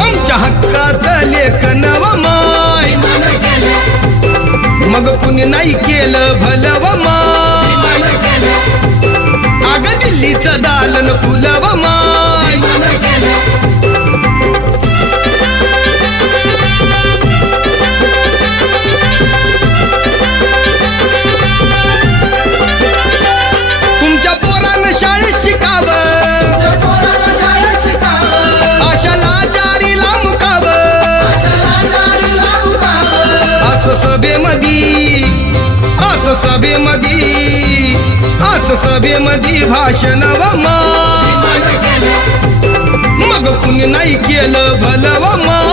आमच्या हक्काचं लेखन व माय मग कुणी नाही केलं भलं व माय अग दिल्लीचं दालन फुलं व माय तुमच्या पोरानं शाळेत शिकावं आशाला जारीला मुकावं असं सभेमधी भाषण व माय मग कुणी नाही केलं भलं व माय